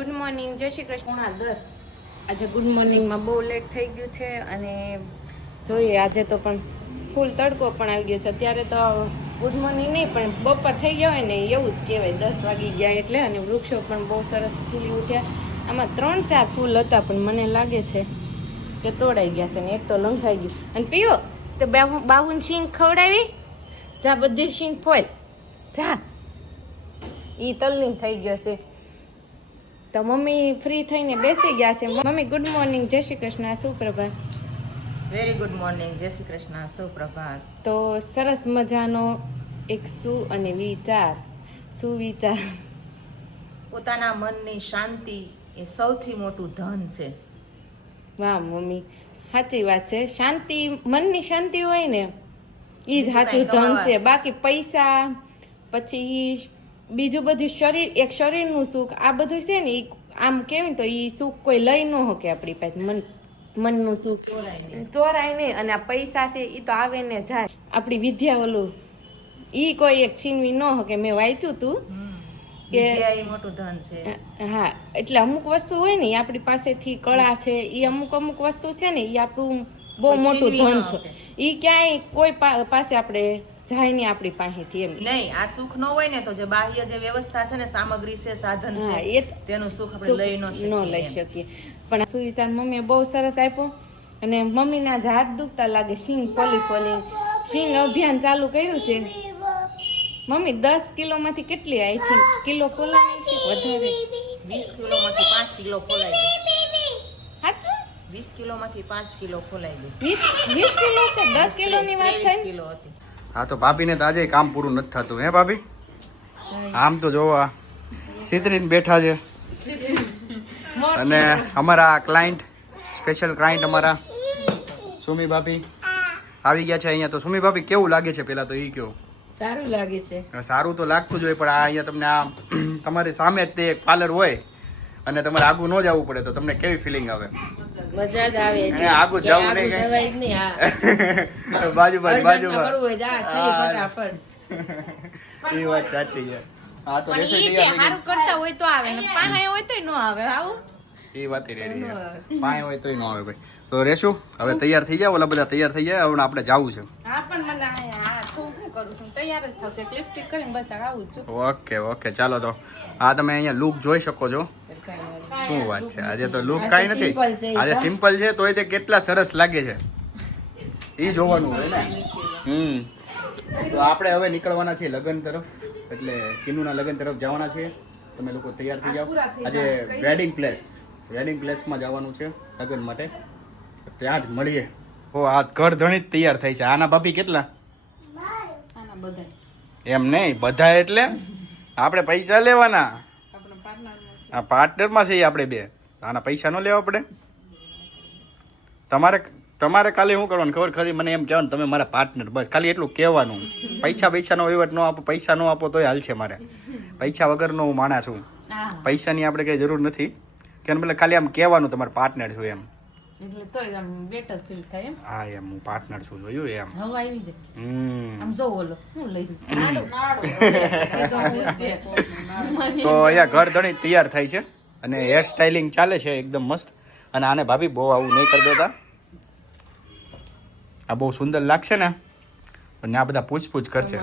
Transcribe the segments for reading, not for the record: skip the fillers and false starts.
Good morning, જય શ્રી કૃષ્ણ. 10:30 આજે good મોર્નિંગમાં બહુ લેટ થઈ ગયું છે અને જોઈએ આજે તો પણ ફૂલ તડકો પણ આવી ગયો છે. અત્યારે તો ગુડ મોર્નિંગ નહીં પણ બપોર થઈ ગયા હોય ને એવું જ કહેવાય. 10 વાગી ગયા એટલે. અને વૃક્ષો પણ બહુ સરસ ખીલી ઉઠ્યા. આમાં 3-4 ફૂલ હતા પણ મને લાગે છે કે તોડાઈ ગયા છે ને એક તો લંઘાઈ ગયું. અને પીઓ તો બાહુન શીંગ ખવડાવી જા, બધી શીંગ ફોલ જા. ઈ તલ્લીન થઈ ગયો છે તો મમ્મી ફ્રી થઈને બેસી ગયા છે. મમ્મી ગુડ મોર્નિંગ, જય શ્રી કૃષ્ણ, સુપ્રભાત. વેરી ગુડ મોર્નિંગ, જય શ્રી કૃષ્ણ, સુપ્રભાત. તો સરસ મજાનો એક અને વિચાર, સુવિચાર. પોતાના મનની શાંતિ એ સૌથી મોટું ધન છે. વાહ મમ્મી, સાચી વાત છે. શાંતિ, મનની શાંતિ હોય ને ઈ જ સાચું ધન છે. બાકી પૈસા પછી બીજું બધું શરીર, એક શરીરનું સુખ, આ બધું છે ને આમ કેવાય તો ઈ સુખ કોઈ લઈ ન શકે આપણી પાસે. મનનું સુખ ચોરાય નહીં. અને આ પૈસા છે ઈ તો આવે ને જાય. આપણી વિદ્યા ઓલું ઈ કોઈ એક છીનવી ન શકે. મેં વાંચ્યું તું કે મોટું ધન છે. હા, એટલે અમુક વસ્તુ હોય ને આપણી પાસેથી કળા છે, ઈ અમુક વસ્તુ છે ને ઈ આપણું બહુ મોટું ધન છે. ઈ ક્યાંય કોઈ પાસે આપણે જાય નહીં આપણી પાસેથી. એમ નહીં, આ સુખ ન હોય ને તો જે બાહ્ય જે વ્યવસ્થા છે ને, સામગ્રી છે, સાધન છે, તેનું સુખ આપણે લઈ ન લઈ શકીએ. પણ સુવિચાર મમ્મીએ બહુ સરસ આપ્યો. અને મમ્મીના જ હાથ દુખતા લાગે શીંગ ફોલી. શીંગ અભિયાન ચાલુ કર્યું છે મમ્મી. 10 કિલોમાંથી કેટલી આઈ થિંક કિલો ફોલાવી છે વધારે. 20 કિલોમાંથી 5 કિલો ફોલાઈ ગઈ. સાચું? 20 કિલોમાંથી 5 કિલો ફોલાઈ ગઈ. 20 કિલો છે? 10 કિલોની વાત થઈ. 23 કિલો હતી. હા, તો ભાભીને તો આજે કામ પૂરું નથી થતું. હે ભાભી? આમ તો જોવા સીતરીને બેઠા છે. અને અમારા ક્લાયન્ટ, સ્પેશિયલ ક્લાયન્ટ અમારા સુમી ભાભી આવી ગયા છે અહીંયા. તો સુમી ભાભી કેવું લાગે છે પેલા તો ઈ કહો. સારું લાગે છે. સારું તો લાગતું જ હોય, પણ આ અહીંયા તમને આ તમારી સામે જ તે એક પાર્લર હોય અને તમારે આગું ન જવું પડે તો તમને કેવી ફિલિંગ આવે? મજા જ આવે. આગું જવું નહીં, બાજુ ફટાફટ. એ વાત સાચી છે. હા, તો સારું કરતા હોય તો આવે ને પાહે હોય તો ન આવે. આવું એ વાત રેડી છે. પાય હોય તોય ન આવે ભાઈ. તો રેશું હવે, તૈયાર થઈ જાય. ઓલા બધા તૈયાર થઈ જાય. હવે આપણે જવું છે. હા, પણ મને આ તો હું કરું છું, તૈયાર જ થશે. લિપસ્ટિક કરીને બસ આવું છું. ઓકે, ચાલો. તો આ તમે અહીંયા લુક જોઈ શકો છો. શું વાત છે, આજે તો લુક કાંઈ નથી. આજે સિમ્પલ છે તોય તે કેટલા સરસ લાગે છે એ જોવાનું હોય ને. તો આપણે હવે નીકળવાના છીએ લગ્ન તરફ, એટલે કિન્નુના લગ્ન તરફ જવાના છીએ. તમે લોકો તૈયાર થઈ જાઓ. આજે વેડિંગ પ્લેસમાં જવાનું છે લગ્ન માટે. ત્યાં જ મળીએ. આ ઘર ધણી જ તૈયાર થઈ છે. આના ભાભી કેટલા? એમ નહીં, બધા એટલે આપણે પૈસા લેવાના. આ પાર્ટનરમાં છે આપણે બે. આના પૈસા ન લેવા પડે. તમારે ખાલી શું કરવાનું ખબર ખરી? મને એમ કહેવાનું તમે મારા પાર્ટનર, બસ ખાલી એટલું કહેવાનું. પૈસાનો વહીવટ ન આપો, પૈસા ન આપો તોય હાલ છે. મારે પૈસા વગરનો હું માણસ છું. પૈસાની આપણે કઈ જરૂર નથી. કે એટલે ખાલી આમ કહેવાનું તમારે પાર્ટનર છું એમ. એટલે તોય આમ બેટર ફીલ થાય એમ. હા, એમ હું પાર્ટનર છું, જોયું એમ. હવે આવી જાય. આમ જો ઓલો હું લઈ તો અહીંયા ઘર ધણી તૈયાર થાય છે અને હેર સ્ટાઇલિંગ ચાલે છે એકદમ મસ્ત. અને આને ભાભી બહુ આવું નહીં કરી દેતા. આ બહુ સુંદર લાગશે ને, અને આ બધા પૂછ કરશે.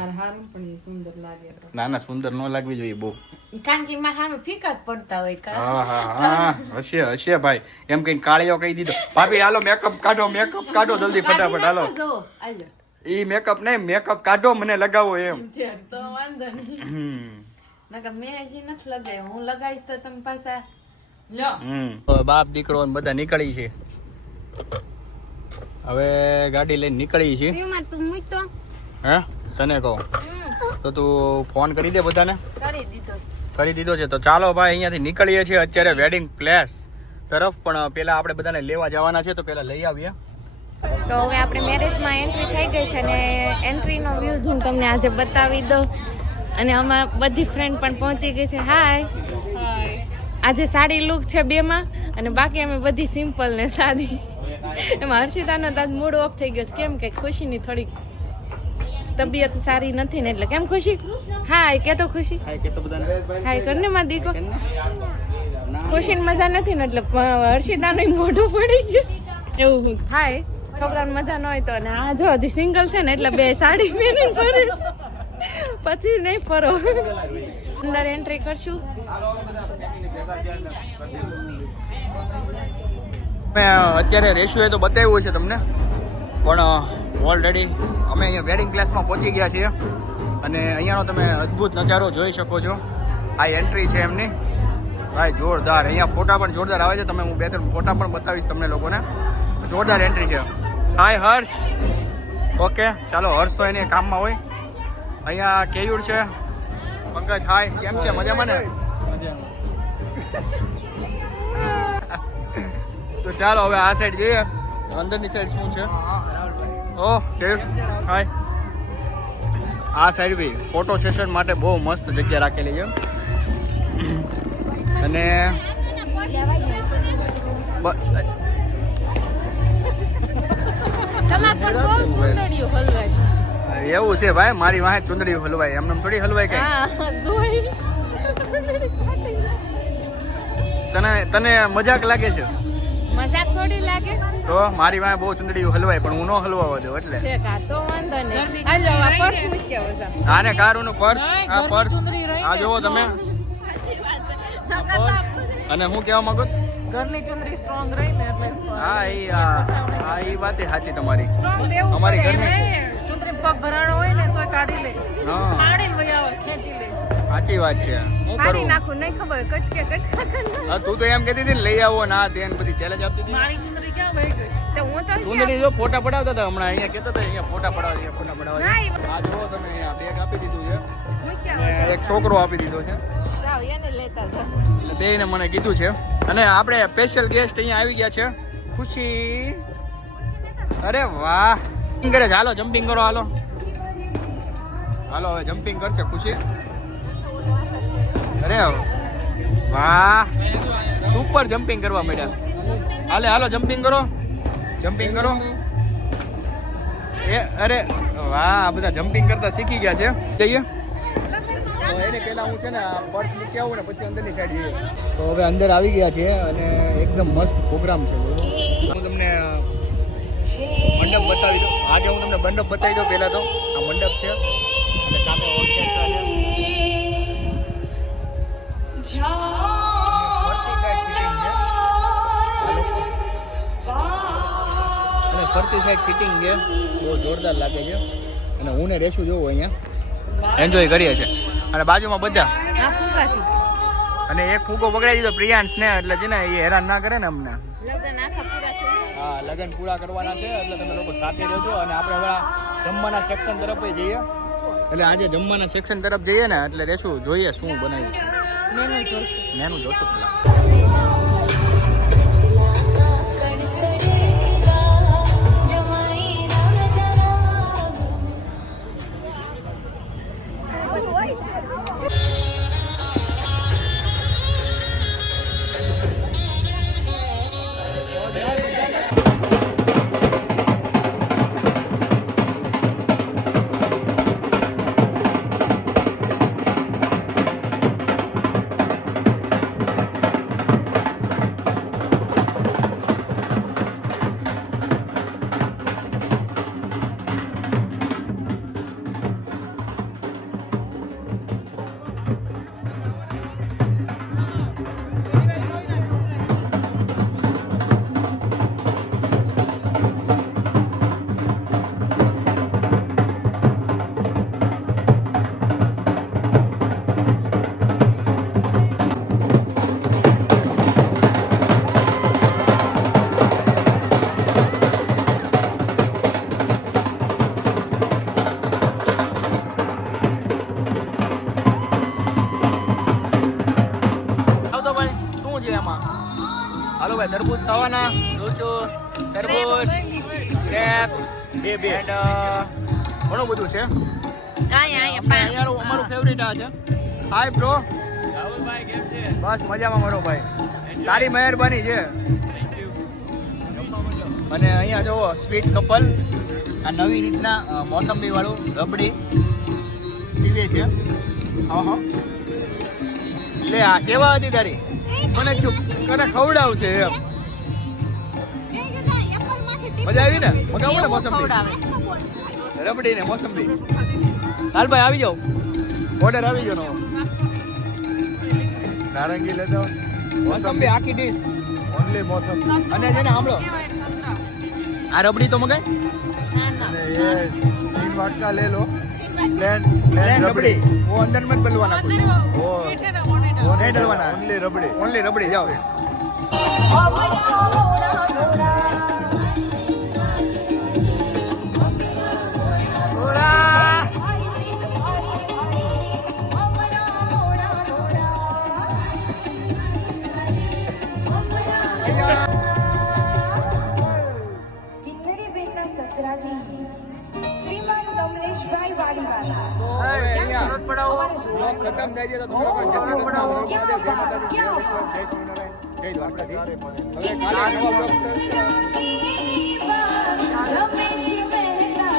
ના, સુંદર ન લાગવી જોઈએ બહુ. કારણ કે મારા સામે ફીકા જ પડતા હોય. હા, હશે ભાઈ. એમ કઈ કાળીઓ કહી દીધો. ભાભી હાલો મેકઅપ કાઢો જલ્દી ફટાફટ. હાલો, ઈ મેકઅપ નહીં, મેકઅપ કાઢો, મને લગાવો એમ. તો વાંધો નહીં. મેં હજી નથી લગાવ્યો. હું લગાવીશ તો તમે પાછા લો. બાપ દીકરો બધા નીકળી છે. હવે ગાડી લઈને નીકળી છે. હે, તને કહું તો તું ફોન કરી દે બધાને. કરી દીધો છે. તો ચાલો ભાઈ, અહીંયાથી નીકળીએ છીએ અત્યારે વેડિંગ પ્લેસ તરફ. પણ પેલા આપણે બધાને લેવા જવાના છે, તો પેલા લઈ આવીએ. તો હવે આપણે મેરેજમાં એન્ટ્રી થઈ ગઈ છે અને એન્ટ્રીનો વ્યૂ હું તમને આજે બતાવી દઉં. અને આમાં બધી ફ્રેન્ડ પણ પહોંચી ગઈ છે. હાય. આજે સાડી લુક છે બેમાં અને બાકી અમે બધી સિમ્પલ ને સાદી. એમાં હર્ષિતાનો તો આજ મૂડ ઓફ થઈ ગયો છે. કેમ કે ખુશીની થોડીક તબિયત સારી નથી ને એટલે. કેમ ખુશી? હાય કે તો ખુશી. હાય કર ને મારી દીકો. ખુશીને મજા નથી ને એટલે હર્ષિદાનું મોઢું પડી ગયું એવું થાય. છોકરાને મજા ન હોય તો. અને આ જો હજી સિંગલ છે ને એટલે બે સાડી પહેરીને ફરે છે. પછી નહીં ફરો. અંદર એન્ટ્રી કરશું. અત્યારે રેશિયો તો બતાવ્યું છે તમને, પણ ઓલરેડી અમે અહીંયા વેડિંગ ક્લાસમાં પહોંચી ગયા છીએ અને અહીંયાનો તમે અદ્ભુત નજારો જોઈ શકો છો. આ એન્ટ્રી છે એમની, ભાઈ જોરદાર. અહીંયા ફોટા પણ જોરદાર આવે છે. તમે હું 2-3 ફોટા પણ બતાવીશ તમને લોકોને. જોરદાર એન્ટ્રી છે. હાય હર્ષ. ઓકે ચાલો, હર્ષ તો એને કામમાં હોય. અહીંયા કેયુર છે. પંકજ હાય, કેમ છે? મજામાં ને? તો ચાલો હવે આ સાઈડ જઈએ. અંદરની સાઈડ શું છે? ઓહ કેયુર હાય. આ સાઈડ બી ફોટો સેશન માટે બહુ મસ્ત જગ્યા રાખેલી છે. અને એવું છે ભાઈ, મારી વાહે ચુંદડી હલવાય, એમને થોડી હલવાય કઈ. તને મજાક લાગે છે? મજાક થોડી લાગે તો મારી વાહે બહુ ચુંદડી હલવાય, પણ હું ન હલવાવા દઉં એટલે. તો વાંધો નહીં. હાલો આ પર્સ મૂક્યા છે. આને કારુનું પર્સ, આ પર્સ આ જોવો તમે. અને હું કહેવા માંગુ, ઘરની ચુંદડી સ્ટ્રોંગ રહી ને એટલે હા એ વાત સાચી તમારી. અમારી ઘરની ચુંદડી પગ ભરાણો હોય ને તોય કાઢી લે, હા કાઢીને વહી આવે, ખેંચી લે. સાચી વાત છે. હું કાઢી કરું નાખું નહીં ખબર કટકે હા, તું તો એમ કહેતી હતી ને લઈ આવો ના તેને બધી ચેલેન્જ આપતી હતી. મારી ચુંદડી ક્યાં વહી ગઈ? તો હું તો ચુંદડી જો ફોટા પડાવતા હતા હમણાં, અહીંયા કહેતા હતા અહીંયા ફોટા પડાવવા, અહીંયા ફોટા પડાવવા. આ જુઓ તમે, અહીંયા બેગ આપી દીધું છે અને એક છોકરો આપી દીધો છે. એટલે તેને મને કીધું છે. અને આપણે સ્પેશિયલ ગેસ્ટ અહીંયા આવી ગયા છે, ખુશી. અરે વાહ, કરે છે. હાલો જમ્પિંગ કરો, હાલો હાલો હવે જમ્પિંગ કરશે ખુશી. અરે વાહ, સુપર જમ્પિંગ કરવા માંડ્યા. હાલે હાલો જમ્પિંગ કરો, જમ્પિંગ કરો. એ અરે વાહ, આ બધા જમ્પિંગ કરતા શીખી ગયા છે. જઈએ તો એને પહેલા હું છે ને પર્સ મૂકી આવું ને પછી અંદરની સાઈડ જઈએ. તો હવે અંદર આવી ગયા છે અને એકદમ મસ્ત પ્રોગ્રામ છે. હું તમને મંડપ બતાવી દઉં. આજે હું તમને મંડપ બતાવી દઉં. પહેલા તો આ મંડપ છે અને સામે ઓર્કેસ્ટ્રા છે. ફરતી સાઈડ સિટિંગ છે, બહુ જોરદાર લાગે છે. અને હું ને રેશું જોવું અહીંયા એન્જોય કરીએ છીએ. અને બાજુમાં બધા અને એક ફૂગો પકડાઈ દીધો પ્રિયાંશ ને, એટલે છે ને એ હેરાન ના કરે ને અમને. હા, લગન પૂરા કરવાના છે એટલે તમે લોકો સાથે રહેજો. અને આપણે હવે જમવાના સેક્શન તરફ જઈએ. એટલે આજે જમવાના સેક્શન તરફ જઈએ ને એટલે રેશું જોઈએ શું બનાવ્યું છે. મેનુ જોશું પેલા. હાલો ભાઈ, તરબૂચ ખાવાના. લોચો, તરબૂચ, ગ્રેપ્સ એન્ડ ઘણું બધું છે. અહીંયાનું અમારું ફેવરિટ આ છે. હાય બ્રો. બસ મજામાં મારો ભાઈ, તારી મહેરબાની છે. અને અહીંયા જુઓ સ્વીટ કપલ, આ નવી રીતના મોસંબી વાળું રબડી પીવે છે. હા લે, આ સેવા હતી તારી. મને કને ખવડાવશે એમ. મજા આવી ને? મગાવો ને મોસંબી, રબડી ને મોસંબી. લાલભાઈ આવી જાઓ, ઓર્ડર આવી ગયો નો. નારંગી લેતો, મોસંબી આખી ડીશ ઓનલી મોસંબી. અને છે ને સાંભળો, આ રબડી તો મગાય અને એ 3 વાટકા લે લો. પ્લેન રબડી वो अंदर मत बलवाना कुछ वो नहीं डलवाना ओनली रबड़ी जाओ. કિન્નરી બેનના સસરાજી શ્રીમાન કમલેશભાઈ વાડીવાલા खत्म થઈ ગયો તો તમે લોકો જય શ્રી કૃષ્ણ, જય માતાજી, જય સ્વામિનારાયણ, જય દ્વારકાધીશ. હવે કાલે નવા બ્લોગ રમેશ મહેતા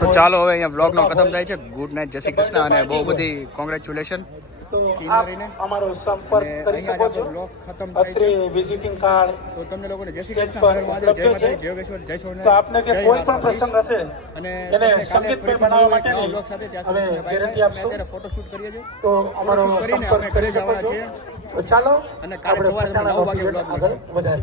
તો ચાલો હવે અહીંયા બ્લોગ નો ખતમ થાય છે. ગુડ નાઇટ, જય શ્રી કૃષ્ણ અને બહુ બધી કોંગ્રેચ્યુલેશન. તો આપ અમારો સંપર્ક કરી શકો છો. અત્રે વિઝિટિંગ કાર્ડ તો તમને લોકોને જય શ્રી સ્ટેજ કૃષ્ણ, પર હર મહાદેવ, જય ઉપલબ્ધ છે. માતાજી, જય યોગેશ્વર, જય સ્વામિનારાયણ. તો આપને ત્યાં કોઈ પણ પ્રસંગ હશે અને એને તમને કાલે સંગીતમય ફરીથી બનાવવા નવા માટેની બ્લોગ સાથે ત્યાં હવે સુધી ગેરંટી આપશો. અત્યારે ફોટોશૂટ કરીએ છીએ. તો અમારો કરીને સંપર્ક અમે કરી શકો જવાના છો. છીએ. તો ચાલો અને કાલે આપણે સવારે પટાણા 9 વાગે આગળ બ્લોગ વધારીએ.